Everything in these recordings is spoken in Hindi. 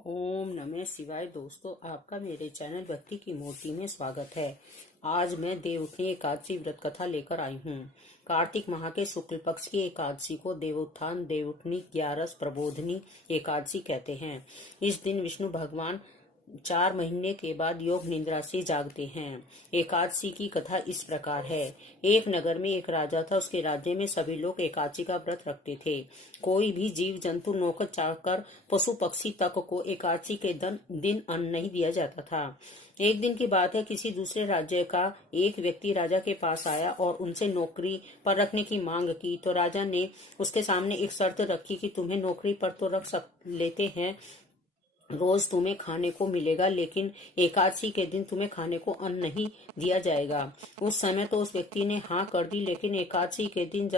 ओम नमः शिवाय। दोस्तों, आपका मेरे चैनल भक्ति की मूर्ति में स्वागत है। आज मैं देवउठनी एकादशी व्रत कथा लेकर आई हूँ। कार्तिक माह के शुक्ल पक्ष की एकादशी को देवोत्थान देवउठनी ग्यारस प्रबोधनी एकादशी कहते हैं। इस दिन विष्णु भगवान 4 महीने के बाद योग निद्रा से जागते हैं। एकादशी की कथा इस प्रकार है। एक नगर में एक राजा था। उसके राज्य में सभी लोग एकादशी का व्रत रखते थे। कोई भी जीव जंतु नौकर चाकर पशु पक्षी तक को एकादशी के दिन अन्न नहीं दिया जाता था। एक दिन की बात है, किसी दूसरे राज्य का एक व्यक्ति राजा के पास आया और उनसे नौकरी पर रखने की मांग की। तो राजा ने उसके सामने एक शर्त रखी कि तुम्हें नौकरी पर तो रख लेते हैं, रोज तुम्हें खाने को मिलेगा, लेकिन एकादशी के दिन तुम्हें खाने को अन्न नहीं दिया जाएगा। उस समय तो उस व्यक्ति ने हाँ कर दी, लेकिन एकादशी के दिन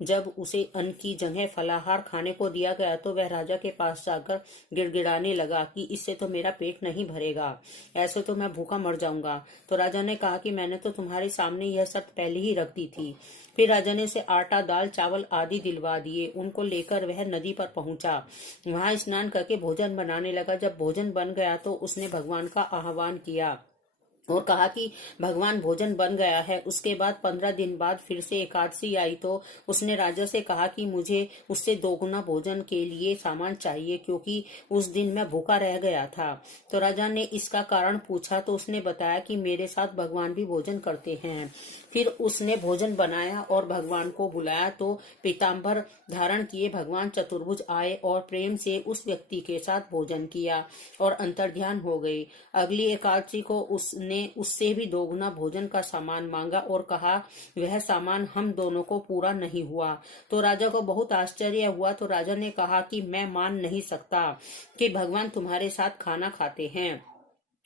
जब उसे अन्न की जगह फलाहार खाने को दिया गया तो वह राजा के पास जाकर गिड़गिड़ाने लगा कि इससे तो मेरा पेट नहीं भरेगा, ऐसे तो मैं भूखा मर जाऊंगा। तो राजा ने कहा कि मैंने तो तुम्हारे सामने यह शर्त पहले ही रख दी थी। फिर राजा ने उसे आटा दाल चावल आदि दिलवा दिए। उनको लेकर वह नदी पर पहुंचा। वहां स्नान करके भोजन बनाने लगा। जब भोजन बन गया तो उसने भगवान का आह्वान किया और कहा कि भगवान भोजन बन गया है। उसके बाद 15 दिन बाद फिर से एकादशी आई तो उसने राजा से कहा कि मुझे उससे दोगुना भोजन के लिए सामान चाहिए, क्योंकि उस दिन मैं भूखा रह गया था। तो राजा ने इसका कारण पूछा तो उसने बताया कि मेरे साथ भगवान भी भोजन करते हैं। फिर उसने भोजन बनाया और भगवान को बुलाया तो पीताम्बर धारण किए भगवान चतुर्भुज आए और प्रेम से उस व्यक्ति के साथ भोजन किया और अंतर्ध्यान हो गए। अगली एकादशी को उसने उससे भी दोगुना भोजन का सामान मांगा और कहा वह सामान हम दोनों को पूरा नहीं हुआ। तो राजा को बहुत आश्चर्य हुआ। तो राजा ने कहा कि मैं मान नहीं सकता कि भगवान तुम्हारे साथ खाना खाते हैं।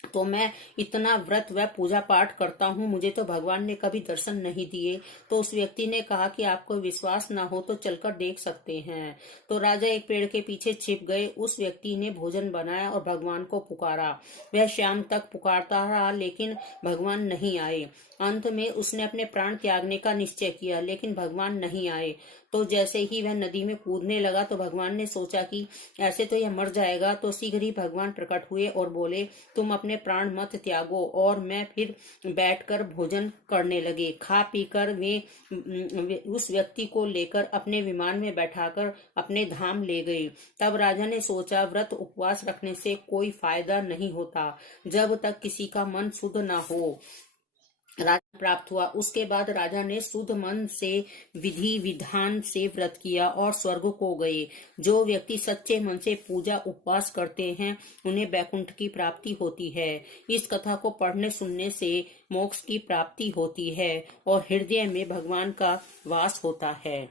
तो मैं इतना व्रत व पूजा पाठ करता हूँ, मुझे तो भगवान ने कभी दर्शन नहीं दिए। तो उस व्यक्ति ने कहा कि आपको विश्वास ना हो तो चलकर देख सकते हैं। तो राजा एक पेड़ के पीछे छिप गए। उस व्यक्ति ने भोजन बनाया और भगवान को पुकारा। वह शाम तक पुकारता रहा, लेकिन भगवान नहीं आए। अंत में उसने अपने प्राण त्यागने का निश्चय किया, लेकिन भगवान नहीं आए। तो जैसे ही वह नदी में कूदने लगा तो भगवान ने सोचा कि ऐसे तो यह मर जाएगा। तो शीघ्र ही भगवान प्रकट हुए और बोले, तुम अपने प्राण मत त्यागो। और मैं फिर बैठकर भोजन करने लगे। खा पीकर वे उस व्यक्ति को लेकर अपने विमान में बैठाकर अपने धाम ले गए। तब राजा ने सोचा, व्रत उपवास रखने से कोई फायदा नहीं होता जब तक किसी का मन शुद्ध ना हो। राजा प्राप्त हुआ। उसके बाद राजा ने शुद्ध मन से विधि विधान से व्रत किया और स्वर्ग को गए। जो व्यक्ति सच्चे मन से पूजा उपवास करते हैं उन्हें वैकुंठ की प्राप्ति होती है। इस कथा को पढ़ने सुनने से मोक्ष की प्राप्ति होती है और हृदय में भगवान का वास होता है।